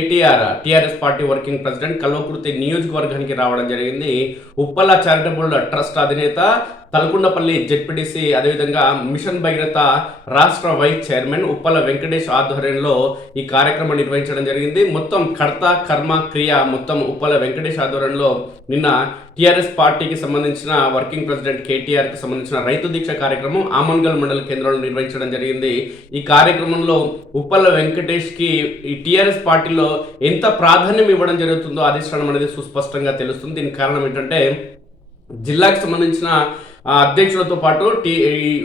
KTR TRS party working president Kalwakurthy నియోజకవర్గానికి రావడం జరిగింది. ఉప్పల చారిటబుల్ ట్రస్ట్ అధినేత తలకుండపల్లి జెడ్పీటీసీ అదేవిధంగా మిషన్ భగీరథ రాష్ట్ర వైస్ చైర్మన్ ఉప్పల వెంకటేష్ ఆధ్వర్యంలో ఈ కార్యక్రమం నిర్వహించడం జరిగింది. మొత్తం కర్త కర్మ క్రియ మొత్తం ఉప్పల వెంకటేష్ ఆధ్వర్యంలో నిన్న టీఆర్ఎస్ పార్టీకి సంబంధించిన వర్కింగ్ ప్రెసిడెంట్ కేటీఆర్కి సంబంధించిన రైతు దీక్ష కార్యక్రమం ఆమన్గల్ మండల కేంద్రంలో నిర్వహించడం జరిగింది. ఈ కార్యక్రమంలో ఉప్పల వెంకటేష్కి ఈ టీఆర్ఎస్ పార్టీలో ఎంత ప్రాధాన్యం ఇవ్వడం జరుగుతుందో అధిష్టానం అనేది సుస్పష్టంగా తెలుస్తుంది. దీనికి కారణం ఏంటంటే జిల్లాకు సంబంధించిన అధ్యక్షులతో పాటు టీ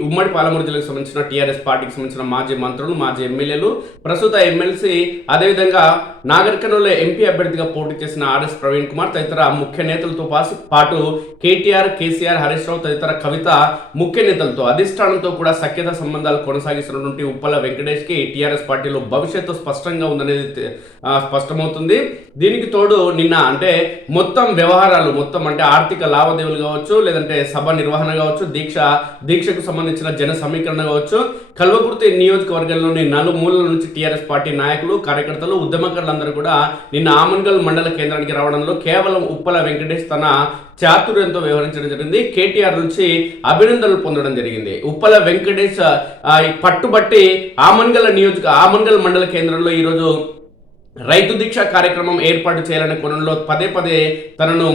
ఉమ్మడి పాలమూరు జిల్లాకు సంబంధించిన టీఆర్ఎస్ పార్టీకి సంబంధించిన మాజీ మంత్రులు మాజీ ఎమ్మెల్యేలు ప్రస్తుత ఎమ్మెల్సీ అదేవిధంగా నాగరికర్నూలు ఎంపీ అభ్యర్థిగా పోటీ చేసిన ఆర్ఎస్ ప్రవీణ్ కుమార్ తదితర ముఖ్య నేతలతో పాసి- పాటు కేటీఆర్ కేసీఆర్ హరీష్ రావు తదితర కవిత ముఖ్య నేతలతో అధిష్టానంతో కూడా సఖ్యత సంబంధాలు కొనసాగిస్తున్నటువంటి ఉప్పల వెంకటేష్కి టీఆర్ఎస్ పార్టీలో భవిష్యత్తు స్పష్టంగా ఉందనేది స్పష్టమవుతుంది. దీనికి తోడు నిన్న అంటే మొత్తం వ్యవహారాలు మొత్తం అంటే ఆర్థిక లావాదేవీలు కావచ్చు లేదంటే సభ నిర్వహణ కావచ్చు దీక్ష దీక్షకు సంబంధించిన జన సమీకరణ కావచ్చు. కల్వకుర్తి నియోజకవర్గంలోని నలుమూలల నుంచి టీఆర్ఎస్ పార్టీ నాయకులు కార్యకర్తలు ఉద్యమకారులందరూ కూడా నిన్న ఆమన్గల్ మండల కేంద్రానికి రావడంలో కేవలం ఉప్పల వెంకటేష్ తన చాతుర్యంతో వ్యవహరించడం జరిగింది. కేటీఆర్ నుంచి అభినందనలు పొందడం జరిగింది. ఉప్పల వెంకటేష్ పట్టుబట్టి ఆమన్గల్ నియోజక ఆమన్గల్ మండల కేంద్రంలో ఈరోజు రైతు దీక్ష కార్యక్రమం ఏర్పాటు చేయాలనే కోణంలో పదే పదే తనను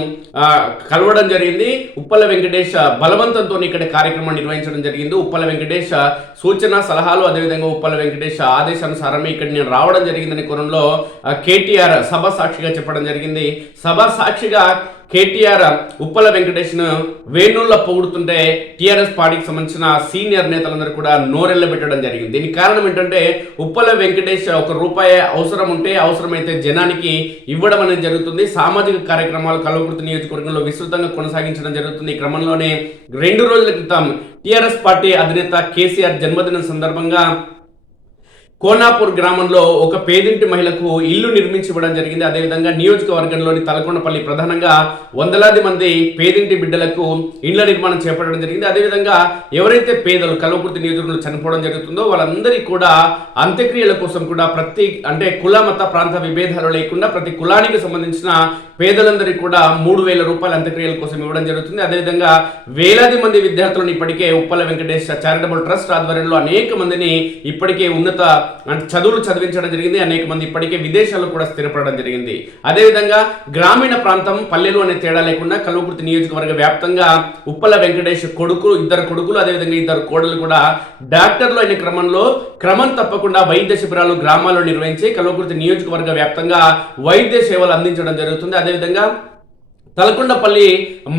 కలవడం జరిగింది. ఉప్పల వెంకటేష్ బలవంతంతో ఇక్కడ కార్యక్రమం నిర్వహించడం జరిగింది. ఉప్పల వెంకటేష్ సూచన సలహాలు అదేవిధంగా ఉప్పల వెంకటేష్ ఆదేశానుసారమే ఇక్కడ నేను రావడం జరిగిందనే కోణంలో కేటీఆర్ సభ సాక్షిగా చెప్పడం జరిగింది. సభ సాక్షిగా కేటీఆర్ ఉప్పల వెంకటేష్ను వేణుళ్ళ పొగుడుతుంటే టీఆర్ఎస్ పార్టీకి సంబంధించిన సీనియర్ నేతలందరూ కూడా నోరెళ్ళబెట్టడం జరిగింది. దీనికి కారణం ఏంటంటే ఉప్పల వెంకటేష్ ఒక రూపాయి అవసరం ఉంటే అవసరమైతే జనానికి ఇవ్వడం అనేది జరుగుతుంది. సామాజిక కార్యక్రమాలు కల్వకుర్తి నియోజకవర్గంలో విస్తృతంగా కొనసాగించడం జరుగుతుంది. ఈ క్రమంలోనే రెండు రోజుల క్రితం టీఆర్ఎస్ పార్టీ అధినేత కేసీఆర్ జన్మదినం సందర్భంగా కోనాపూర్ గ్రామంలో ఒక పేదింటి మహిళకు ఇల్లు నిర్మించి ఇవ్వడం జరిగింది. అదేవిధంగా నియోజకవర్గంలోని తలకొండపల్లి ప్రధానంగా వందలాది మంది పేదింటి బిడ్డలకు ఇండ్ల నిర్మాణం చేపట్టడం జరిగింది. అదేవిధంగా ఎవరైతే పేదలు కల్వకుర్తి నియోజకవర్గంలో చనిపోవడం జరుగుతుందో వాళ్ళందరికీ కూడా అంత్యక్రియల కోసం కూడా ప్రతి అంటే కుల మత ప్రాంత విభేదాలు లేకుండా ప్రతి కులానికి సంబంధించిన పేదలందరికీ కూడా మూడు వేల రూపాయల అంత్యక్రియల కోసం ఇవ్వడం జరుగుతుంది. అదేవిధంగా వేలాది మంది విద్యార్థులను ఇప్పటికే ఉప్పల వెంకటేష్ చారిటబుల్ ట్రస్ట్ ఆధ్వర్యంలో అనేక మందిని ఇప్పటికే ఉన్నత అంటే చదువులు చదివించడం జరిగింది. అనేక మంది ఇప్పటికే విదేశాల్లో కూడా స్థిరపడడం జరిగింది. అదేవిధంగా గ్రామీణ ప్రాంతం పల్లెలు అనే తేడా లేకుండా కల్వకుర్తి నియోజకవర్గ వ్యాప్తంగా ఉప్పల వెంకటేష్ కొడుకు ఇద్దరు కొడుకులు అదేవిధంగా ఇద్దరు కోడలు కూడా డాక్టర్లు అయిన క్రమంలో క్రమం తప్పకుండా వైద్య శిబిరాలు గ్రామాల్లో నిర్వహించి కల్వకుర్తి నియోజకవర్గ వ్యాప్తంగా వైద్య సేవలు అందించడం జరుగుతుంది. అదేవిధంగా తలకొండపల్లి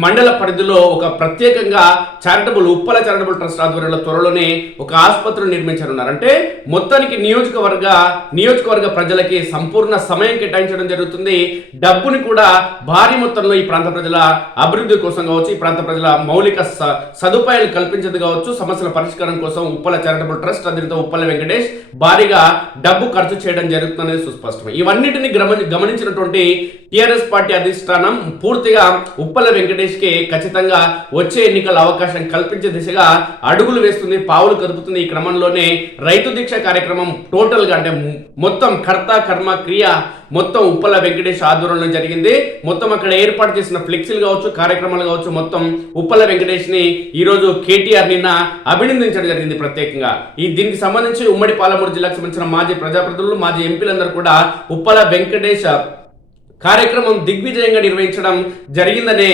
మండల పరిధిలో ఒక ప్రత్యేకంగా చారిటబుల్ ఉప్పల చారిటబుల్ ట్రస్ట్ ఆధ్వర్యంలో త్వరలోనే ఒక ఆసుపత్రిని నిర్మించనున్నారు. అంటే మొత్తానికి నియోజకవర్గ నియోజకవర్గ ప్రజలకి సంపూర్ణ సమయం కేటాయించడం జరుగుతుంది. డబ్బుని కూడా భారీ మొత్తంలో ఈ ప్రాంత ప్రజల అభివృద్ధి కోసం కావచ్చు ఈ ప్రాంత ప్రజల మౌలిక స- సదుపాయాలు కల్పించేది కావచ్చు సమస్యల పరిష్కారం కోసం ఉప్పల చారిటబుల్ ట్రస్ట్ అధినేత ఉప్పల వెంకటేష్ భారీగా డబ్బు ఖర్చు చేయడం జరుగుతుందనేది సుస్పష్టం ఇవన్నిటిని గమని గమనించినటువంటి టిఆర్ఎస్ పార్టీ అధిష్టానం పూర్తి పూర్తిగా ఉప్పల వెంకటేష్కి ఖచ్చితంగా వచ్చే ఎన్నికల అవకాశం కల్పించే దిశగా అడుగులు వేస్తుంది పావులు కదుపుతుంది ఈ క్రమంలోనే రైతు దీక్ష కార్యక్రమం టోటల్గా అంటే మొత్తం కర్త కర్మ క్రియ మొత్తం ఉప్పల వెంకటేష్ ఆధ్వర్యంలో జరిగింది. మొత్తం అక్కడ ఏర్పాటు చేసిన ఫ్లెక్సీలు కావచ్చు కార్యక్రమాలు కావచ్చు మొత్తం ఉప్పల వెంకటేష్ని ఈ రోజు కేటీఆర్ నిన్న అభినందించడం జరిగింది ప్రత్యేకంగా. ఈ దీనికి సంబంధించి ఉమ్మడి పాలమూరు జిల్లాకు సంబంధించిన మాజీ ప్రజాప్రతినిధులు మాజీ ఎంపీలందరూ కూడా ఉప్పల వెంకటేష్ కార్యక్రమం దిగ్విజయంగా నిర్వహించడం జరిగిందనే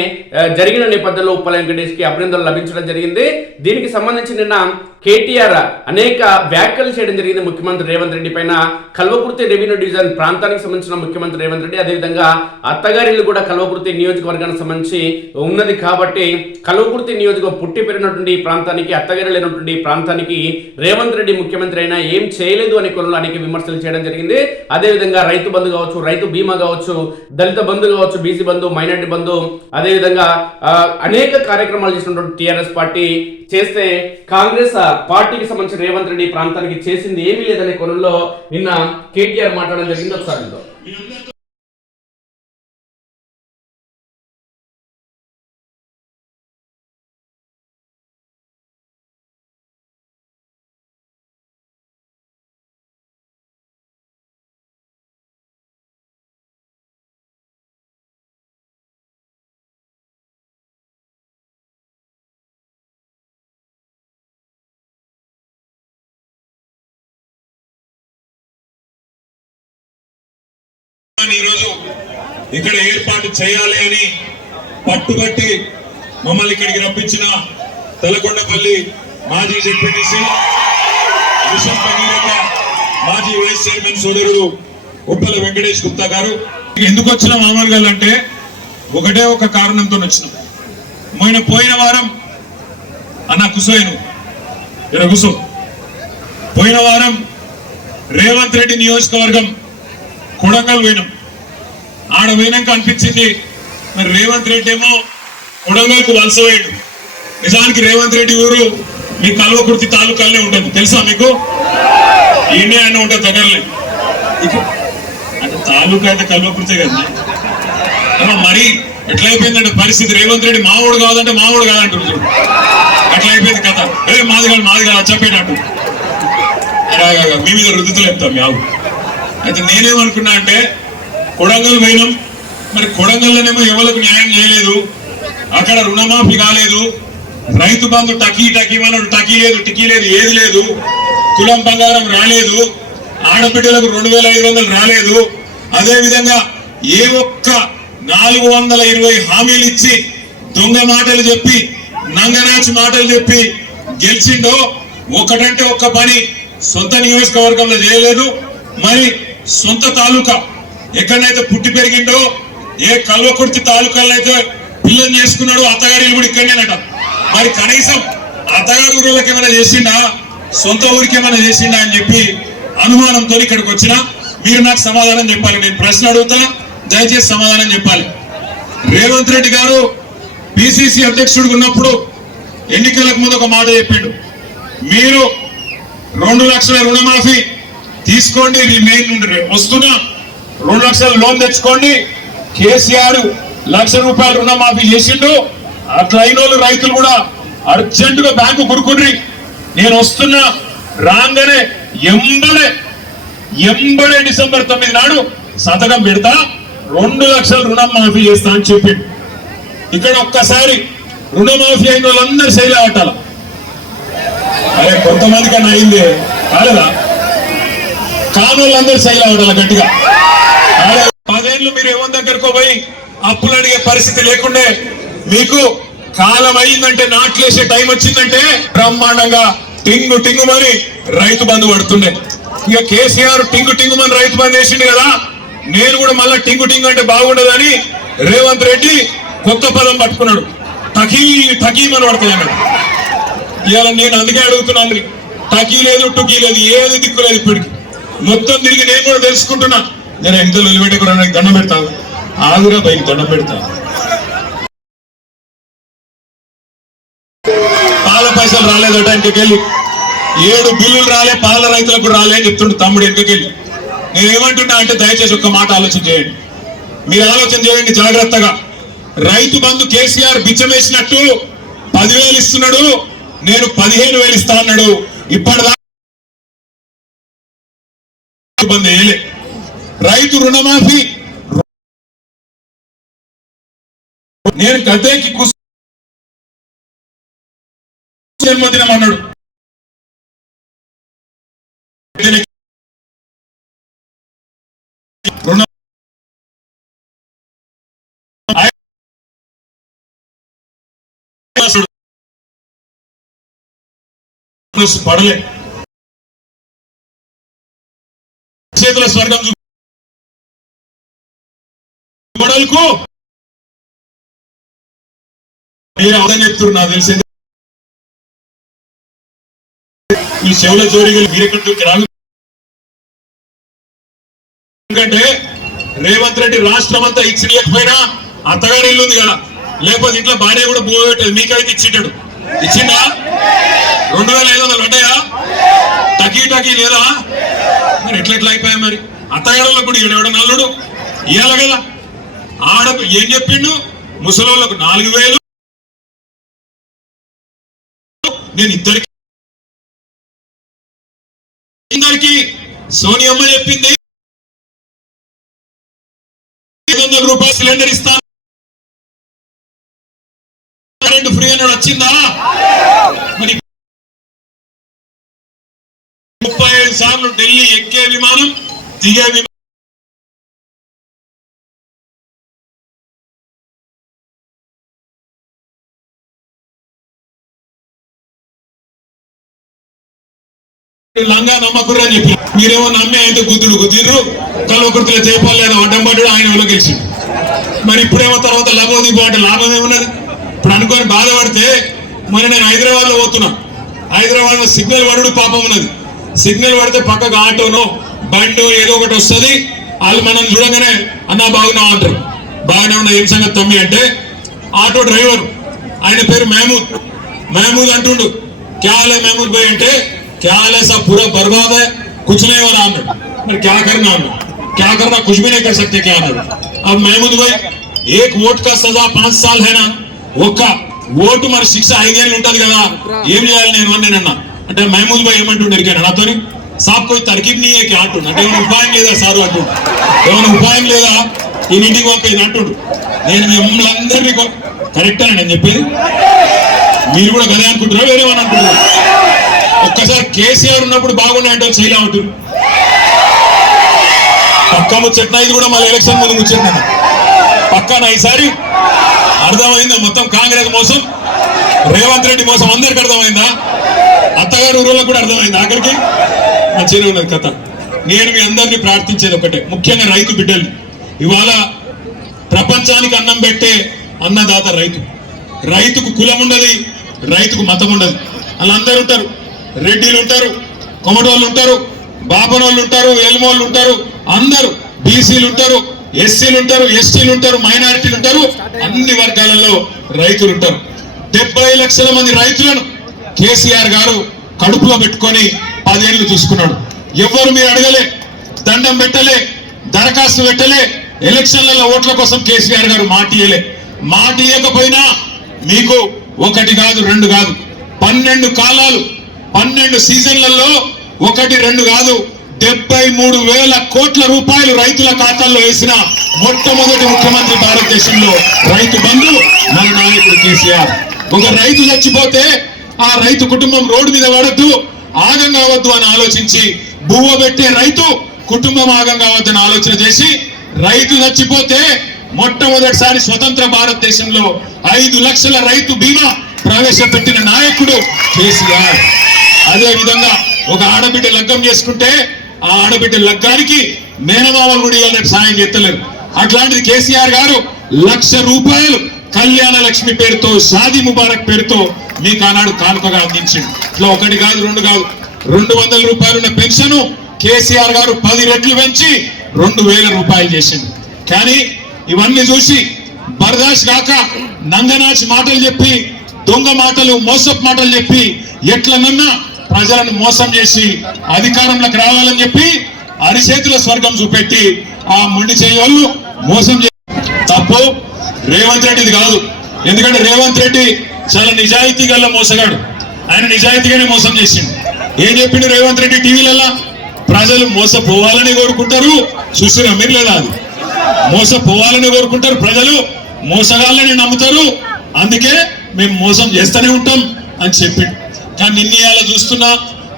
జరిగిన నేపథ్యంలో ఉప్పల వెంకటేష్కి అభినందనలు లభించడం జరిగింది. దీనికి సంబంధించి నిన్న కేటీఆర్ అనేక వ్యాఖ్యలు చేయడం జరిగింది ముఖ్యమంత్రి రేవంత్ రెడ్డి పైన. కల్వకుర్తి రెవెన్యూ డివిజన్ ప్రాంతానికి సంబంధించిన ముఖ్యమంత్రి రేవంత్ రెడ్డి అదేవిధంగా అత్తగారిల్లు కూడా కల్వకుర్తి నియోజకవర్గానికి సంబంధించి ఉన్నది కాబట్టి కల్వకుర్తి నియోజకవర్గం పుట్టి పెరిగినటువంటి ఈ ప్రాంతానికి అత్తగారి లేనటువంటి ప్రాంతానికి రేవంత్ రెడ్డి ముఖ్యమంత్రి అయినా ఏం చేయలేదు అనే కొనలో అనేక విమర్శలు చేయడం జరిగింది. అదేవిధంగా రైతు బంధు కావచ్చు రైతు బీమా కావచ్చు దళిత బంధు కావచ్చు బీసీ బంధు మైనార్టీ బంధు అదేవిధంగా అనేక కార్యక్రమాలు చేసినటువంటి టీఆర్ఎస్ పార్టీ చేస్తే కాంగ్రెస్ ఆ, పార్టీకి సంబంధించిన రేవంత్ రెడ్డి ప్రాంతానికి చేసింది ఏమీ లేదనే కొనంలో నిన్న కేటీఆర్ మాట్లాడడం జరిగింది. ఒకసారి ఇక్కడ ఏర్పాటు చేయాలి అని పట్టుబట్టి మమ్మల్ని ఇక్కడికి రప్పించిన తలకొండపల్లి మాజీ జెడ్పీటీసీ మాజీ వైస్ చైర్మన్ సోదరుడు ఉప్పల వెంకటేష్ గుప్తా గారు. ఎందుకు వచ్చిన మామూలు గారు అంటే ఒకటే ఒక కారణంతో వచ్చినాం. మొన్న పోయిన వారం అన్న కుసోయను. ఇక్కడ కుసో. పోయిన వారం రేవంత్ రెడ్డి నియోజకవర్గం కొడంగల్ పోయినాం. ఆడ పోయినాక అనిపించింది మరి రేవంత్ రెడ్డి ఏమో ఉడవేకు వలస పోయాడు. నిజానికి రేవంత్ రెడ్డి ఊరు మీ కల్వకుర్తి తాలూకాలనే ఉంటుంది తెలుసా మీకు? ఈయనే ఆయన ఉంటుంది దగ్గరలే ఇక- అంటే తాలూకా అయితే కల్వకుర్తే కదా. మరి ఎట్లా అయిపోయిందంటే పరిస్థితి? రేవంత్ రెడ్డి మావోడు కాదంటే మావోడు కాదంటారు చూడు. అట్లా అయిపోయింది కథ? ఏ మాది కాదు మాది కాదు చెప్పేటట్టు. మీ మీద రుద్దుతులు చెప్తాం మీ ఆవు. అయితే నేనేమనుకున్నా అంటే కొడంగల్ పోయినాం. మరి కొడంగల్లోనేమో ఎవరికి న్యాయం చేయలేదు. అక్కడ రుణమాఫీ కాలేదు. రైతు బంధు టకీ టకీ మనడు టకీ లేదు టికీ లేదు ఏది లేదు. కులం బంగారం రాలేదు. ఆడబిడ్డలకు రెండు వేల ఐదు వందలు రాలేదు. అదేవిధంగా ఏ ఒక్క నాలుగు వందల ఇరవై హామీలు ఇచ్చి దొంగ మాటలు చెప్పి నంగనాచి మాటలు చెప్పి గెలిచిండో ఒకటంటే ఒక్క పని సొంత నియోజకవర్గంలో చేయలేదు. మరి సొంత తాలూకా ఎక్కడైతే పుట్టి పెరిగిండో ఏ కల్వకుర్తి తాలూకాలో అయితే పిల్లలు చేసుకున్నాడో అత్తగారి కూడా ఇక్కడనేనట. మరి కనీసం అత్తగారి ఊళ్ళకి ఏమైనా చేసిండా? సొంత ఊరికి ఏమైనా చేసిండా అని చెప్పి అనుమానంతో ఇక్కడికి వచ్చిన. మీరు నాకు సమాధానం చెప్పాలి నేను ప్రశ్న అడుగుతా దయచేసి సమాధానం చెప్పాలి. రేవంత్ రెడ్డి గారు పిసిసి అధ్యక్షుడు ఉన్నప్పుడు ఎన్నికలకు ముందు ఒక మాట చెప్పిండు. మీరు రెండు లక్షల రుణమాఫీ తీసుకోండి రిమైన్ వస్తున్నా. రెండు లక్షల లోన్ తెచ్చుకోండి. కేసీఆర్ లక్ష రూపాయల రుణమాఫీ చేసిండు. అట్లా అయిన రైతులు కూడా అర్జెంటుగా బ్యాంకు కురుకుండ్రి నేను వస్తున్నా రాగానే ఎంబడే ఎంబడే డిసెంబర్ తొమ్మిది నాడు సంతకం పెడతా రెండు లక్షల రుణం మాఫీ చేస్తా అని చెప్పిండు. ఇక్కడ ఒక్కసారి రుణమాఫీ అయిన వాళ్ళందరూ శైలి ఆటాల. అరే కొంతమంది కన్నా అయింది కాలేదా? కానోళ్ళందరూ శైలి ఆటాల గట్టిగా. పదేళ్ళు మీరు ఎవరి దగ్గరకు పోయి అప్పులు అడిగే పరిస్థితి లేకుండే మీకు కాలం అయిందంటే నాట్లేసే టైం వచ్చిందంటే బ్రహ్మాండంగా టింగు టింగుమని రైతు బంధు పడుతుండే. ఇక కేసీఆర్ టింగు టింగుమని రైతు బంధు వేసిండు కదా నేను కూడా మళ్ళా టింగు టింగు అంటే బాగుండదని రేవంత్ రెడ్డి కొత్త పదం పట్టుకున్నాడు. టకీ తకీం అని అన్నాడు. ఇవాళ నేను అందుకే అడుగుతున్నాను టకీ లేదు టుకీ లేదు ఏది దిక్కు లేదు ఇప్పటికి. మొత్తం తిరిగి నేను కూడా తెలుసుకుంటున్నా. నేను ఎంత వదిలిపెట్టకుండా నాకు దండం పెడతాను ఆగురా పైకి దండం పెడతాను పాల పైసలు రాలేదట ఇంకెళ్ళి ఏడు బిల్లులు రాలే పాల రైతులకు రాలే అని చెప్తుండే తమ్ముడు ఇంటికెళ్ళి. నేను ఏమంటున్నా అంటే దయచేసి ఒక్క మాట ఆలోచన చేయండి. మీరు ఆలోచన చేయండి జాగ్రత్తగా. రైతు బంధు కేసీఆర్ బిచ్చమేసినట్టు పదివేలు ఇస్తున్నాడు నేను పదిహేను వేలు ఇస్తా అన్నాడు. ఇప్పటిదాకా బంధు వేయలే రైతు రుణమాఫీ. నేను గద్దెకి కూర్చో జన్మదినం అన్నాడు. పడలే చేతుల స్వర్గం చూ- మీరు అవదని నాకు తెలిసింది. ఈ చెవుల జోడిగలు మీరెక్కడికి రాను ఎందుకంటే రేవంత్ రెడ్డి రాష్ట్రం అంతా ఇచ్చిపోయినా అత్తగారి ఇల్లు ఉంది కదా. లేకపోతే ఇంట్లో భార్య కూడా పోగొట్టేది మీకైతే ఇచ్చింటాడు. ఇచ్చిందా? రెండు వేల ఐదు వందలు ఉంటాయా టకీ టకీ లేదా? మరి ఎట్లా ఎట్లా అయిపోయా మరి? అత్తగారులకు కూడా ఈడెవడ నల్లుడు? ఇవ్వాలి కదా. ఆడ ఏం చెప్పిండు? ముసలోళ్ళకు నాలుగు వేలు. నేను ఇద్దరికి ఇద్దరికి సోనియమ్మ చెప్పింది. ఐదు వందల రూపాయలు సిలిండర్ ఇస్తాను కరెంట్ ఫ్రీ అన్నాడు వచ్చిందా? మరి ముప్పై ఐదు సార్లు ఢిల్లీ ఎక్కే విమానం దిగే విమానం లంగా నమ్మకుర్రు అని చెప్పి. మీరేమో నమ్మే అయితే గుద్దుడు గుద్దిర్రు కల్వకుర్తిలో చేపాలి అని అడ్డం ఆయన ఎవరో మరి ఇప్పుడేమో తర్వాత లగోది బాట లాభం ఏమన్నది? ఇప్పుడు అనుకొని బాధపడితే మరి నేను హైదరాబాద్లో పోతున్నా. హైదరాబాద్లో సిగ్నల్ పడుడు పాపం ఉన్నది. సిగ్నల్ పడితే పక్కకు ఆటోనో బండో ఏదో ఒకటి వస్తుంది. వాళ్ళు మనం చూడగానే అన్నా బాగున్నావు? అంటారు. బాగానే ఉన్న ఏం సంగతి తమ్మి అంటే ఆటో డ్రైవర్. ఆయన పేరు మహమూద్. మహమూద్ అంటుండు క్యాలే మహమూద్ భాయ్? అంటే क्या हाल है सब पूरा बर्बाद है कुछ नहीं हो रहा हमें మరి क्या करना हमें क्या करना कुछ भी नहीं कर सकते क्या అన్నాడు अब महमूद भाई एक वोट का सजा पांच साल है ना ఒక్క ఓటు మరి శిక్ష ఐదేళ్ళు ఉంటది కదా ఏం చేయాలి నేను అని నేను అన్నా అంటే మహమూద్ భాయ్ ఏమంటుండే ఎరికాడు నాతోని సాబ్ కోయి తర్కీబ్ నీ ఏకి అంటుండు అంటే ఏమైనా ఉపాయం లేదా సారు అంటుండు ఏమైనా ఉపాయం లేదా ఈ ఇంటికి పంపేది అంటుండు నేను మిమ్మల్ని అందరినీ కరెక్టా నేను చెప్పేది మీరు కూడా గదే అనుకుంటున్నారా వేరే అని అనుకుంటున్నారు ఒక్కసారి కేసీఆర్ ఉన్నప్పుడు బాగున్నాయి అంటే శైలా ఉంటుంది పక్క ముచ్చట్న ఇది కూడా మళ్ళీ ఎలక్షన్ ముందు ముచ్చట్న పక్కన ఈసారి? అర్థమైందా? మొత్తం కాంగ్రెస్ మోసం రేవంత్ రెడ్డి మోసం అందరికి అర్థమైందా? అత్తగారు ఊళ్ళకి కూడా అర్థమైందా ఆఖరికి? మంచిగా ఉన్నది కథ. నేను మీ అందరినీ ప్రార్థించేది ఒకటే. ముఖ్యంగా రైతు బిడ్డలు ఇవాళ ప్రపంచానికి అన్నం పెట్టే అన్నదాత రైతు. రైతుకు కులం ఉండదు రైతుకు మతం ఉండదు. అలా అందరు ఉంటారు. రెడ్డిలు ఉంటారు కొమటోళ్ళు ఉంటారు బాపనోళ్ళు ఉంటారు ఎల్మోళ్ళు ఉంటారు అందరూ బీసీలు ఉంటారు ఎస్సీలు ఉంటారు ఎస్టీలు ఉంటారు మైనారిటీలు ఉంటారు అన్ని వర్గాలలో రైతులు ఉంటారు. డెబ్బై లక్షల మంది రైతులను కేసీఆర్ గారు కడుపులో పెట్టుకొని పదేళ్ళు చూసుకున్నాడు. ఎవ్వరు మీరు అడగలే దండం పెట్టలే దరఖాస్తు పెట్టలే ఎలక్షన్లలో ఓట్ల కోసం కేసీఆర్ గారు మాట ఇయ్యలే. మాట ఇయ్యకపోయినా మీకు ఒకటి కాదు రెండు కాదు పన్నెండు కాలాలు పన్నెండు సీజన్లలో ఒకటి రెండు కాదు డెబ్బై మూడు వేల కోట్ల రూపాయలు రైతుల ఖాతాల్లో వేసిన మొట్టమొదటి ముఖ్యమంత్రి భారతదేశంలో రైతు బంధు మన నాయకుడు కేసీఆర్. ఒక రైతు చచ్చిపోతే ఆ రైతు కుటుంబం రోడ్డు మీద పడద్దు ఆగం కావద్దు అని ఆలోచించి బువ్వ పెట్టే రైతు కుటుంబం ఆగం కావద్దని ఆలోచన చేసి రైతు చచ్చిపోతే మొట్టమొదటిసారి స్వతంత్ర భారతదేశంలో ఐదు లక్షల రైతు బీమా ప్రవేశపెట్టిన నాయకుడు కేసీఆర్. అదే విధంగా ఒక ఆడబిడ్డ లగ్గం చేసుకుంటే ఆ ఆడబిడ్డ లగ్గానికి మేనమామలు కూడా ఇవాళ సాయం చేస్తలేరు. అట్లాంటిది కేసీఆర్ గారు లక్ష రూపాయలు కళ్యాణ లక్ష్మి పేరుతో షాదీ ముబారక్ పేరుతో మీకు ఆనాడు కానుకగా అందించింది ఇట్లా ఒకటి కాదు రెండు కాదు. రెండు వందల రూపాయలు ఉన్న పెన్షన్ కేసీఆర్ గారు పది రెట్లు పెంచి రెండు వేల రూపాయలు చేసింది కానీ ఇవన్నీ చూసి బర్దాష్ కాక నంగనాచి మాటలు చెప్పి దొంగ మాటలు మోసపు మాటలు చెప్పి ఎట్లనన్నా ప్రజలను మోసం చేసి అధికారంలోకి రావాలని చెప్పి అరిచేతుల స్వర్గం చూపెట్టి ఆ మొండి చేయవాళ్ళు మోసం చే తప్పు. రేవంత్ రెడ్డిది కాదు. ఎందుకంటే రేవంత్ రెడ్డి చాలా నిజాయితీ గల్లా మోసగాడు. ఆయన నిజాయితీగానే మోసం చేసిండు. ఏం చెప్పిండు రేవంత్ రెడ్డి టీవీలలో ప్రజలు మోసపోవాలని కోరుకుంటారు. చూసిరా మీరు లేదా అది మోసపోవాలని కోరుకుంటారు. ప్రజలు మోసగాళ్ళని నమ్ముతారు. అందుకే మేము మోసం చేస్తూనే ఉంటాం అని చెప్పిండు కానీ నిన్న ఇవాళ చూస్తున్నా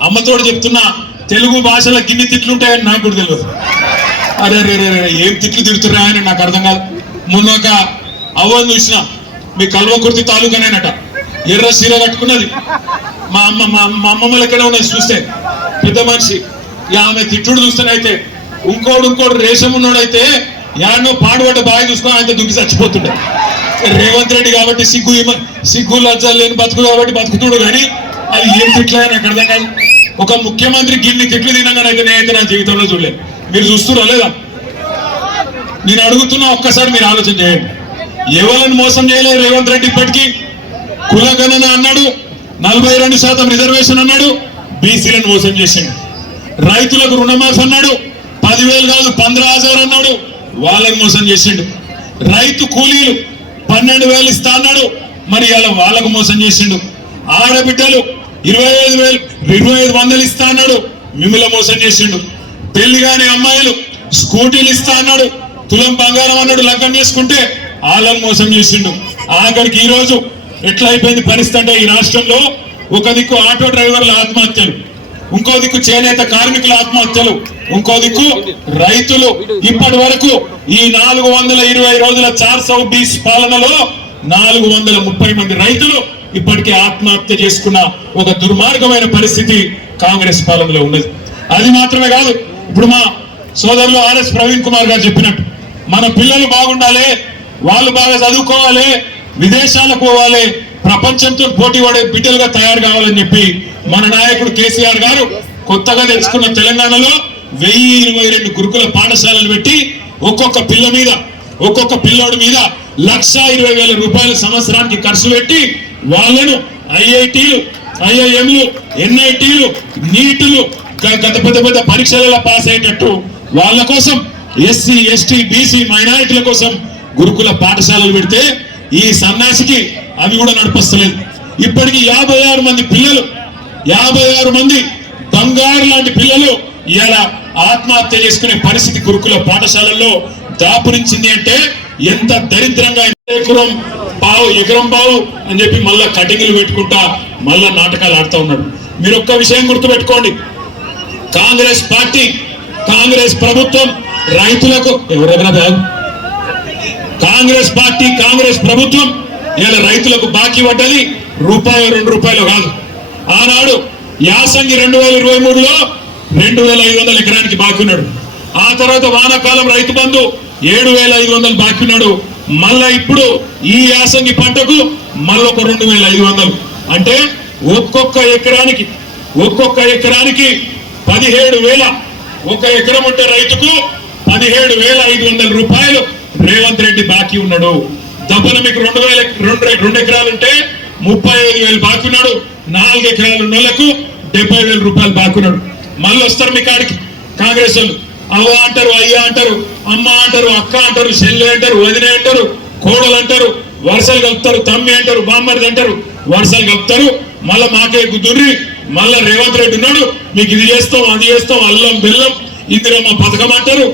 అమ్మతోడు చెప్తున్నా తెలుగు భాషలో గిన్ని తిట్లు ఉంటాయని నాకు కూడా తెలియదు. అరే రే రే రే, ఏం తిట్లు తిడుతున్నా అని నాకు అర్థం కాదు. మొన్న ఒక అవ్వని చూసిన మీ కల్వకుర్తి తాలూకానేనట. ఎర్ర సీర కట్టుకున్నది. మా అమ్మ మా మా అమ్మమ్మలు ఎక్కడ ఉన్నది చూస్తే. పెద్ద మనిషి. ఆమె తిట్టుడు చూస్తేనైతే ఇంకోడు ఇంకోడు రేషం ఉన్నాడైతే యాడనో పాడుబడ్డ బాగా చూసుకొని ఆయన దుక్కి చచ్చిపోతుండే. రేవంత్ రెడ్డి కాబట్టి సిగ్గు సిగ్గు లజ్జ లేని బతుకు కాబట్టి బతుకుతుడు కానీ అది ఏం తిట్లే అని ఎక్కడ కాదు ఒక ముఖ్యమంత్రి గిన్ని తిట్లు తినగానైతే నేనైతే నా జీవితంలో చూడలేదు. మీరు చూస్తున్నా లేదా? నేను అడుగుతున్నా ఒక్కసారి మీరు ఆలోచన చేయండి. ఎవరిని మోసం చేయలేదు రేవంత్ రెడ్డి ఇప్పటికీ? కులగణన అన్నాడు నలభై రెండు శాతం రిజర్వేషన్ అన్నాడు బీసీలను మోసం చేసిండు. రైతులకు రుణమాఫీ అన్నాడు పదివేలు కాదు పంద్రహ హజార్ అన్నాడు వాళ్ళని మోసం చేసిండు. రైతు కూలీలు పన్నెండు వేలు ఇస్తా అన్నాడు మరి అలా వాళ్ళకు మోసం చేసిండు. ఆడబిడ్డలు ఇరవై ఐదు వేలు ఇరవై ఐదు వందలు ఇస్తా అన్నాడు. మిమ్మల్ని మోసం చేసిండు. పెళ్ళి కాని అమ్మాయిలు స్కూటీలు ఇస్తా అన్నాడు. తులం బంగారం అన్నాడు లగ్గం చేసుకుంటే వాళ్ళని మోసం చేసిండు. ఆఖరికి ఈ రోజు ఎట్లా అయిపోయింది పరిస్థితి అంటే ఈ రాష్ట్రంలో ఒక దిక్కు ఆటో డ్రైవర్ల ఆత్మహత్యలు ఇంకో దిక్కు చేనేత కార్మికుల ఆత్మహత్యలు ఇంకో దిక్కు రైతులు ఇప్పటి వరకు ఈ నాలుగు వందల ఇరవై రోజుల చార్ సౌ బీస్ పాలనలో నాలుగు వందల ముప్పై మంది రైతులు ఇప్పటికే ఆత్మహత్య చేసుకున్న ఒక దుర్మార్గమైన పరిస్థితి కాంగ్రెస్ పాలనలో ఉన్నది. అది మాత్రమే కాదు ఇప్పుడు మా సోదరులు ఆర్ఎస్ ప్రవీణ్ కుమార్ గారు చెప్పినట్టు మన పిల్లలు బాగుండాలి వాళ్ళు బాగా చదువుకోవాలి విదేశాలకు పోవాలి ప్రపంచంతో పోటీ పడే బిడ్డలుగా తయారు కావాలని చెప్పి మన నాయకుడు కేసీఆర్ గారు కొత్తగా తెచ్చుకున్న తెలంగాణలో వెయ్యి ఇరవై రెండు గురుకుల పాఠశాలలు పెట్టి ఒక్కొక్క పిల్ల మీద ఒక్కొక్క పిల్లోడి మీద లక్ష ఇరవై వేల రూపాయల సంవత్సరానికి ఖర్చు పెట్టి వాళ్ళను ఐఐటీలు ఐఐఎంలు ఎన్ఐటీలు నీటులు గత పెద్ద పెద్ద పరీక్షలలో పాస్ అయ్యేటట్టు వాళ్ళ కోసం ఎస్సీ ఎస్టీ బీసీ మైనారిటీల కోసం గురుకుల పాఠశాలలు పెడితే ఈ సన్యాసికి అవి కూడా నడిపిస్తలేదు. ఇప్పటికి యాభై ఆరు మంది పిల్లలు యాభై ఆరు మంది బంగారు లాంటి పిల్లలు ఇలా ఆత్మహత్య చేసుకునే పరిస్థితి గురుకుల పాఠశాలల్లో దాపురించింది అంటే ఎంత దరిద్రంగా ఎకరం పావు ఎకరం పావు అని చెప్పి మళ్ళా కటింగ్లు పెట్టుకుంటా మళ్ళా నాటకాలు ఆడుతూ ఉన్నాడు. మీరు ఒక్క విషయం గుర్తుపెట్టుకోండి. కాంగ్రెస్ పార్టీ కాంగ్రెస్ ప్రభుత్వం రైతులకు ఎవరెవరా కాదు కాంగ్రెస్ పార్టీ కాంగ్రెస్ ప్రభుత్వం ఇలా రైతులకు బాకీ పడ్డది రూపాయి రెండు రూపాయలు కాదు. ఆనాడు యాసంగి రెండు వేల ఇరవై మూడులో రెండు వేల ఐదు వందల ఎకరానికి బాకీ ఉన్నాడు. ఆ తర్వాత వానాకాలం రైతు బంధు ఏడు వేల ఐదు వందలు బాకీ మళ్ళా ఇప్పుడు ఈ యాసంగి పంటకు మళ్ళొక రెండు వేల ఐదు వందలు. అంటే ఒక్కొక్క ఎకరానికి ఒక్కొక్క ఎకరానికి పదిహేడు వేల ఒక ఎకరం ఉంటే రైతుకు పదిహేడు వేల ఐదు వందల రూపాయలు రేవంత్ రెడ్డి బాకీ ఉన్నాడు. దప్పన మీకు రెండు వేల రెండు రెండు ఎకరాలు ఉంటే ముప్పై ఐదు వేలు బాకీ ఉన్నాడు నాలుగు ఎకరాలు ఉన్నోళ్ళకు డెబ్బై వేల రూపాయలు బాకున్నాడు. మళ్ళీ వస్తారు మీ కాడికి కాంగ్రెస్ వాళ్ళు. అవ్వ అంటారు అయ్య అంటారు అమ్మ అంటారు అక్క అంటారు చెల్లె అంటారు వదిన అంటారు కోడలు అంటారు వరుసలు కలుపుతారు తమ్మి అంటారు బామ్మరిది అంటారు వరుసలు కలుపుతారు. మళ్ళా మాకే గుర్రి మళ్ళా రేవంత్ రెడ్డి ఉన్నాడు మీకు ఇది చేస్తాం అది చేస్తాం అల్లం బెల్లం ఇందిరమ్మ పథకం అంటారు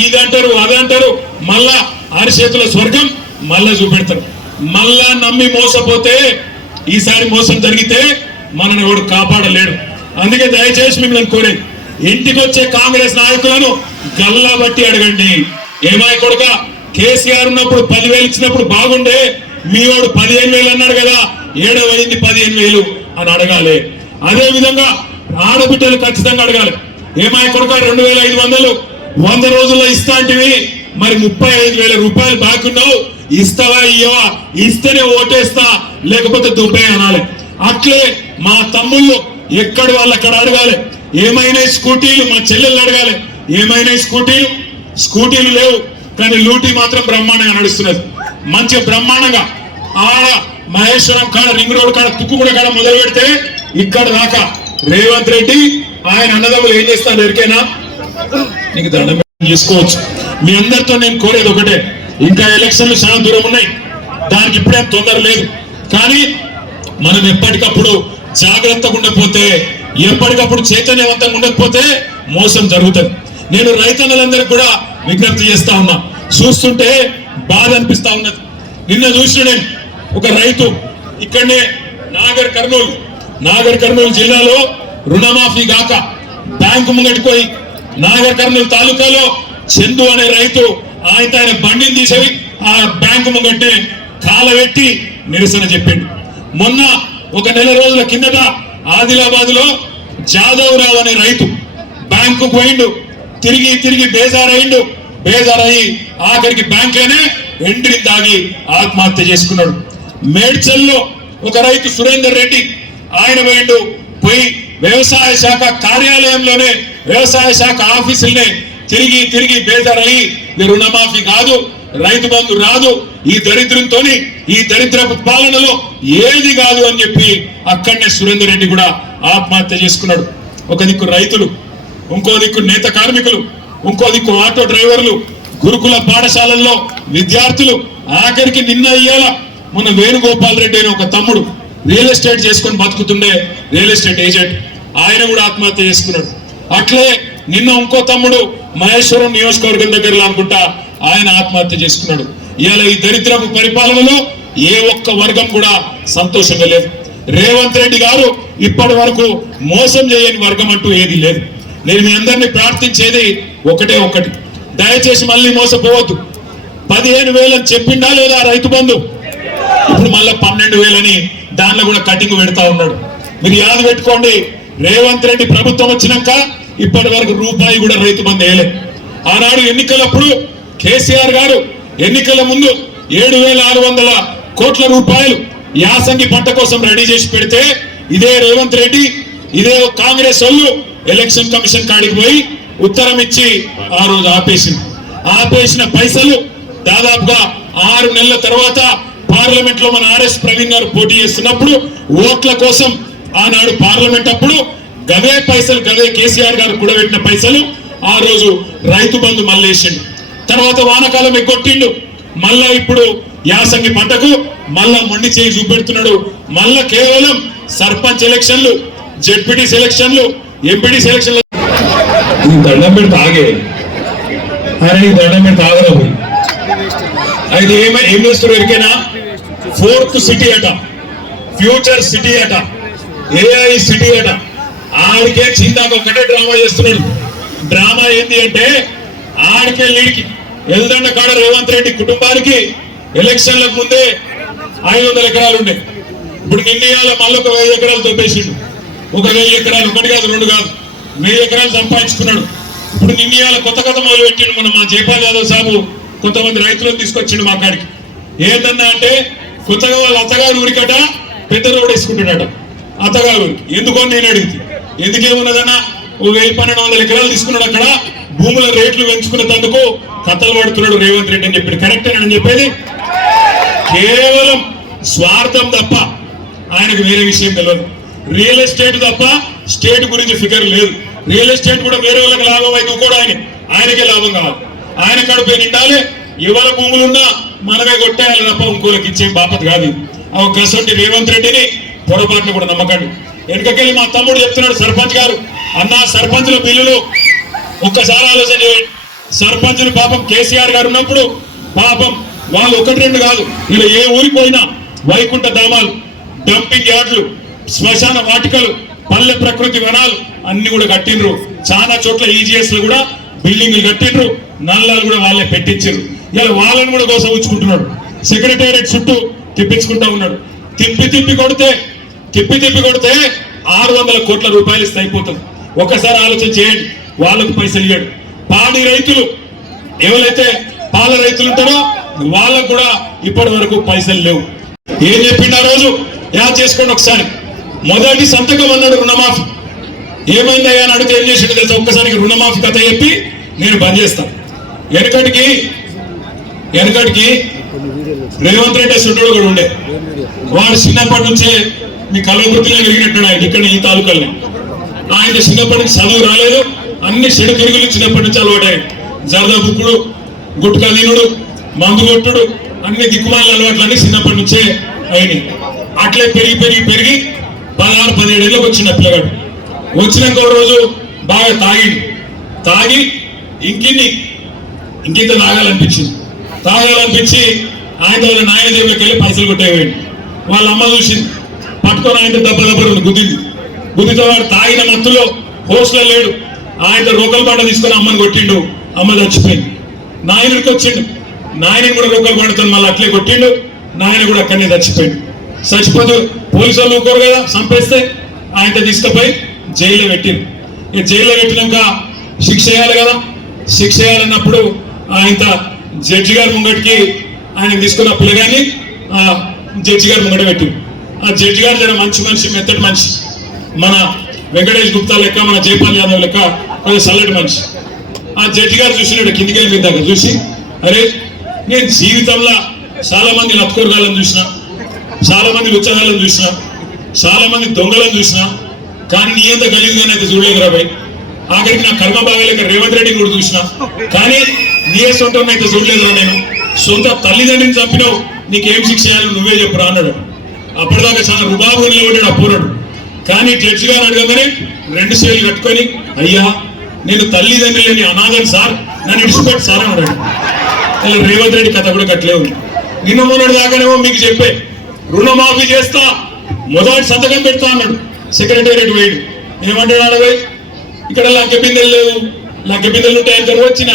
ఇది అంటారు అది అంటారు మళ్ళా అరిచేతుల స్వర్గం మళ్ళా చూపెడతారు. మళ్ళా నమ్మి మోసపోతే ఈసారి మోసం జరిగితే మనని ఎవడు కాపాడలేడు. అందుకే దయచేసి మిమ్మల్ని కోరేది ఇంటికొచ్చే కాంగ్రెస్ నాయకులను గల్లాబట్టి అడగండి. ఏమాయి కొడుక కేసీఆర్ ఉన్నప్పుడు పదివేలు ఇచ్చినప్పుడు బాగుండే మీ వాడు పదిహేను వేలు అన్నాడు కదా ఏడవైంది పదిహేను వేలు అని అడగాలి. అదే విధంగా ఆడబిడ్డలు ఖచ్చితంగా అడగాలి. ఏమాయి కొడుక రెండు వేల ఐదు వందలు వంద రోజుల్లో ఇస్తాంటివి మరి ముప్పై ఐదు వేల రూపాయలు బాకున్నావు ఇస్తావా ఇయ్యవా? ఇస్తేనే ఓటేస్తా లేకపోతే దుబ్బే అనాలి. అట్లే మా తమ్ముళ్ళు ఎక్కడ వాళ్ళు అక్కడ అడగాలి. ఏమైనా స్కూటీలు మా చెల్లెళ్ళు అడగాలి. ఏమైనా స్కూటీలు? స్కూటీలు లేవు. కానీ లూటీ మాత్రం బ్రహ్మాండంగా నడుస్తున్నది. మంచి బ్రహ్మాండంగా. ఆడ మహేశ్వరం కాడ రింగ్ రోడ్ కాడ తుక్కు కూడా కాడ మొదలు పెడితే ఇక్కడ దాకా రేవంత్ రెడ్డి ఆయన అన్నదమ్ములు ఏం చేస్తారు ఎరికేనా? నీకు దండం చేసుకోవచ్చు. మీ అందరితో నేను కోరేది ఒకటే. ఇంకా ఎలక్షన్లు చాలా దూరం ఉన్నాయి. దానికి ఇప్పుడేం తొందర లేదు. కానీ మనం ఎప్పటికప్పుడు జాగ్రత్తగా ఉండకపోతే ఎప్పటికప్పుడు చైతన్యవంతంగా ఉండకపోతే మోసం జరుగుతుంది. నేను రైతన్నలందరికీ కూడా విజ్ఞప్తి చేస్తా ఉన్నా. చూస్తుంటే బాధ అనిపిస్తా ఉన్నది. నిన్న చూసిన ఒక రైతు ఇక్కడనే నాగర్ కర్నూలు నాగర్ కర్నూలు జిల్లాలో రుణమాఫీ గాక బ్యాంకు ముంగటిపోయి నాగర్ కర్నూలు తాలూకాలో చందు అనే రైతు ఆయన ఆయన బండిని తీసేవి ఆ బ్యాంకు ముంగట్టే కాలబెట్టి నిరసన చెప్పిండు. మొన్న ఒక నెల రోజుల కిందట ఆదిలాబాద్లో జాదవ్ రావు అనే రైతు బ్యాంకు పోయిండు. తిరిగి తిరిగి బేజారయిండు. బేజారయ్యి ఆఖరికి బ్యాంకులోనే ఎంట్రీ తాగి ఆత్మహత్య చేసుకున్నాడు. మేడ్చల్లో ఒక రైతు సురేందర్ రెడ్డి ఆయన పోయిండు. పోయి వ్యవసాయ శాఖ కార్యాలయంలోనే వ్యవసాయ శాఖ ఆఫీసులనే తిరిగి తిరిగి బేజారయ్యి రుణమాఫీ కాదు రైతు బంధు రాదు. ఈ దరిద్రంతో ఈ దరిద్ర పాలనలో ఏది కాదు అని చెప్పి అక్కడనే సురేందర్ రెడ్డి కూడా ఆత్మహత్య చేసుకున్నాడు. ఒక దిక్కు రైతులు ఇంకో దిక్కు నేత కార్మికులు ఇంకో దిక్కు ఆటో డ్రైవర్లు గురుకుల పాఠశాలల్లో విద్యార్థులు ఆఖరికి నిన్న అయ్యేలా మన వేణుగోపాల్ రెడ్డి అనే ఒక తమ్ముడు రియల్ ఎస్టేట్ చేసుకొని బతుకుతుండే రియల్ ఎస్టేట్ ఏజెంట్. ఆయన కూడా ఆత్మహత్య చేసుకున్నాడు. అట్లే నిన్న ఇంకో తమ్ముడు మహేశ్వరం నియోజకవర్గం దగ్గరలో అనుకుంటా ఆయన ఆత్మహత్య చేసుకున్నాడు. ఇవాళ ఈ దరిద్రపు పరిపాలనలో ఏ ఒక్క వర్గం కూడా సంతోషంగా లేదు. రేవంత్ రెడ్డి గారు ఇప్పటి వరకు మోసం చేయని వర్గం అంటూ ఏది లేదు. నేను మీ అందరినీ ప్రార్థించేది ఒకటే ఒకటి. దయచేసి మళ్ళీ మోసపోవద్దు. పదిహేను వేలని చెప్పిండా లేదా రైతు బంధు? ఇప్పుడు మళ్ళీ పన్నెండు వేలని దానిలో కూడా కటింగ్ పెడతా ఉన్నాడు. మీరు యాద పెట్టుకోండి. రేవంత్ రెడ్డి ప్రభుత్వం వచ్చినాక ఇప్పటి వరకు రూపాయి కూడా రైతు బంధు వేయలేదు ఆనాడు ఎన్నికలప్పుడు కేసీఆర్ గారు ఎన్నికల ముందు ఏడు వేల ఆరు వందల కోట్ల రూపాయలు యాసంగి పంట కోసం రెడీ చేసి పెడితే ఇదే రేవంత్ రెడ్డి ఇదే కాంగ్రెస్ వాళ్ళు ఎలక్షన్ కమిషన్ కాడికి పోయి ఉత్తరం ఇచ్చి ఆ రోజు ఆపేసింది. ఆపేసిన పైసలు దాదాపుగా ఆరు నెలల తర్వాత పార్లమెంట్లో మన ఆర్ఎస్ ప్రవీణ్ గారు పోటీ చేస్తున్నప్పుడు ఓట్ల కోసం ఆనాడు పార్లమెంట్ అప్పుడు గవే పైసలు గవే కేసీఆర్ గారు కూడబెట్టిన పైసలు ఆ రోజు రైతు బంధు మళ్ళేసిండు తర్వాత వానకాలం ఎగ్గొట్టిండు. మళ్ళా ఇప్పుడు యాసంగి పంటకు మళ్ళా మొండి చేయి చూపెడుతున్నాడు. మళ్ళా కేవలం సర్పంచ్ ఎలక్షన్లు జెడ్పీటీ సెలక్షన్లు ఎంపీటీ సెలక్షన్లు. ఈ దండం పెడితే ఆగే. అరే ఈ దండం పెడితే ఆగరా పోయి. అయితే ఏమై ఏం చేస్తారు ఎరికేనా? ఫోర్త్ సిటీ అట ఫ్యూచర్ సిటీ అట ఏఐ సిటీ అట ఆడికే చిందాక ఒకటే డ్రామా చేస్తున్నాడు. డ్రామా ఏంటి అంటే ఆడికే లీడికి ఎల్దండ కాడ రేవంత్ రెడ్డి కుటుంబానికి ఎలక్షన్లకు ముందే ఐదు వందల ఎకరాలు ఉండే. ఇప్పుడు నిన్నయాల మళ్ళీ ఒక వెయ్యి ఎకరాలు తొప్పేసిండు ఒక వెయ్యి ఎకరాలు ఒకటి కాదు రెండు కాదు. వెయ్యి ఎకరాలు సంపాదించుకున్నాడు. ఇప్పుడు నిన్నయాల కొత్త కథ మొదలు పెట్టిండు మన మా జైపాల్ యాదవ్ సాబు కొంతమంది రైతులను తీసుకొచ్చిండు మా కాడికి. ఏంటన్నా అంటే కొత్తగా వాళ్ళ అత్తగారు ఊరికట పెద్ద రోడ్ వేసుకుంటున్నాడు అత్తగారు ఊరికి. ఎందుకో నేను అడిగింది ఎందుకేమున్నదన్నా? ఓ వెయ్యి పన్నెండు వందల ఎకరాలు తీసుకున్నాడు అక్కడ. భూముల రేట్లు పెంచుకున్నందుకు కథలు పడుతున్నాడు రేవంత్ రెడ్డి అని చెప్పి కరెక్ట్ అని చెప్పేది? కేవలం స్వార్థం తప్ప ఆయనకు వేరే విషయం తెలియదు రియల్ ఎస్టేట్ తప్ప స్టేట్ గురించి ఫిగర్ లేదు. రియల్ ఎస్టేట్ కూడా వేరే వాళ్ళకి లాభం అయితే కూడా ఆయన. ఆయనకే లాభం కావాలి. ఆయన కడుపు నిండాలి. ఎవరి భూములున్నా మనమే కొట్టేయాలి తప్ప ఇంకోళ్ళకి ఇచ్చే బాపత కాదు. ఆ కసంటి రేవంత్ రెడ్డిని పొరపాటును కూడా నమ్మకండి. వెనుకకెళ్ళి మా తమ్ముడు చెప్తున్నాడు సర్పంచ్ గారు అన్న సర్పంచ్ల బిల్లులు ఒక్కసారి ఆలోచన చేయండి. సర్పంచులు పాపం కేసీఆర్ గారు ఉన్నప్పుడు పాపం వాళ్ళు ఒకటి రెండు కాదు. ఇలా ఏ ఊరికి పోయినా వైకుంఠ ధామాలు డంపింగ్ యార్డ్లు శ్మశాన వాటికలు పల్లె ప్రకృతి వనాలు అన్ని కూడా కట్టిండ్రు. చాలా చోట్ల ఈజీఎస్లో కూడా బిల్డింగ్లు కట్టిండ్రు. నల్లాలు కూడా వాళ్ళే పెట్టించారు ఇలా వాళ్ళని కూడా కోసం ఉంచుకుంటున్నాడు సెక్రటేరియట్ చుట్టూ తిప్పించుకుంటా ఉన్నాడు. తిప్పి తిప్పి కొడితే తిప్పి తిప్పి కొడితే ఆరు వందల కోట్ల రూపాయలు ఇస్తే అయిపోతుంది. ఒకసారి ఆలోచన చేయండి. వాళ్ళకు పైసలు ఇవ్వడు పాడి రైతులు ఎవరైతే పాల రైతులు ఉంటారో వాళ్ళకు కూడా ఇప్పటి వరకు పైసలు లేవు. ఏం చెప్పిండు ఆ రోజు? యాద్ చేసుకోండి ఒకసారి. మొదటి సంతకం అన్నాడు రుణమాఫీ. ఏమైందయ్యా అని అడిగితే ఏం చేసిండు తెలుసా? ఒక్కసారికి రుణమాఫీ కథ చెప్పి నేను బంద్ చేస్తాను వెనకటికి వెనకటికి రేవంత్ రెడ్డి సుండడు కూడా ఉండే. వాడు చిన్నప్పటి నుంచే మీ కలవృత్తిలో ఎరిగినట్టు ఆయన. ఇక్కడ ఈ తాలూకాలో ఆయన చిన్నప్పటి నుంచి చదువు రాలేదు. అన్ని చెడు తిరుగులు చిన్నప్పటి నుంచి అలవాటాయి జరదా బుక్కుడు గుట్కా తినుడు మందు కొట్టుడు అన్ని దిక్కుమాల అలవాట్లన్నీ చిన్నప్పటి నుంచే అయినాయి. అట్లే పెరిగి పెరిగి పెరిగి పదహారు పదిహేడేళ్ళకి వచ్చిన పిల్లగాడు. వచ్చినాక ఒక రోజు బాగా తాగి తాగి ఇంకిన్ని ఇంకింత తాగాలనిపించింది. తాగాలనిపించి ఆయన వాళ్ళ నాయన దేవుడికి వెళ్ళి పైసలు కొట్టేవాడు వాళ్ళ అమ్మ చూసింది. పట్టుకొని ఆయన దెబ్బ దెబ్బలు గుద్దింది. గుద్దితో వాడు తాగిన మత్తులో హోస్లో లేడు. ఆయన రోకల బండ తీసుకొని అమ్మని కొట్టిండు. అమ్మ చచ్చిపోయింది. నాయనుడికి వచ్చిండు. నాయన కూడా రోకల్ బండతో మళ్ళీ అట్లే కొట్టిండు. నాయన కూడా అక్కడనే చచ్చిపోయిండు. చచ్చిపోతూ పోలీసు వాళ్ళు ఊరుకోరు కదా చంపేస్తే ఆయనతో తీసుకుపోయి జైల్లో పెట్టిండు ఇక జైల్లో పెట్టినాక శిక్ష చేయాలి కదా. శిక్ష చేయాలన్నప్పుడు ఆయన జడ్జి గారి ముంగటికి ఆయన తీసుకున్న పిల్లగాని ఆ జడ్జి గారి ముంగట పెట్టి ఆ జడ్జి గారు జర మంచి మనిషి మెత్తటి మనిషి. మన వెంకటేష్ గుప్తా లెక్క మన జైపాల్ యాదవ్ లెక్క కొంచెం సల్లటి మనిషి. ఆ జడ్జి గారు చూసినాడు కిందికి వెళ్ళి చూసి అరే నేను జీవితంలో చాలా మంది లత్కూరగాళ్ళని చూసిన చాలా మంది ఉత్సాహాలను చూసిన చాలా మంది దొంగలను చూసిన కానీ నీ ఎంత గలీజ్గా అయితే చూడలేదు భయ్ ఆఖరికి నా కర్మ బాగలేక రేవంత్ రెడ్డి కూడా చూసిన. కానీ నీ సొంతం అయితే చూడలేదురా నేను. సొంత తల్లిదండ్రిని చంపినావు నీకేం శిక్ష చేయాలి నువ్వే చెప్పురా అన్నాడు. అప్పటిదాకా చాలా రుబాబు నిలబడ్డాడు ఆ పోరాడు. కానీ జడ్జి గారు అడగగానే రెండు సేలు కట్టుకొని అయ్యా నేను తల్లిదండ్రి లేని అనాథం సార్ నన్ను ఇడిచిపెట్టు సార్ అని అన్నాడు. అలా రేవంత్ రెడ్డి కథ కూడా కట్టలే ఉంది. నిన్న మొన్నటి దాకానేమో మీకు చెప్పే రుణమాఫీ చేస్తా మొదటి సంతకం పెడతా అన్నాడు. సెక్రటేరియట్ వేయడు. ఏమంటాడు అడగై ఇక్కడ లంకె బిందెలు లేవు. లంకె బిందెలు ఉంటాయని వచ్చిన.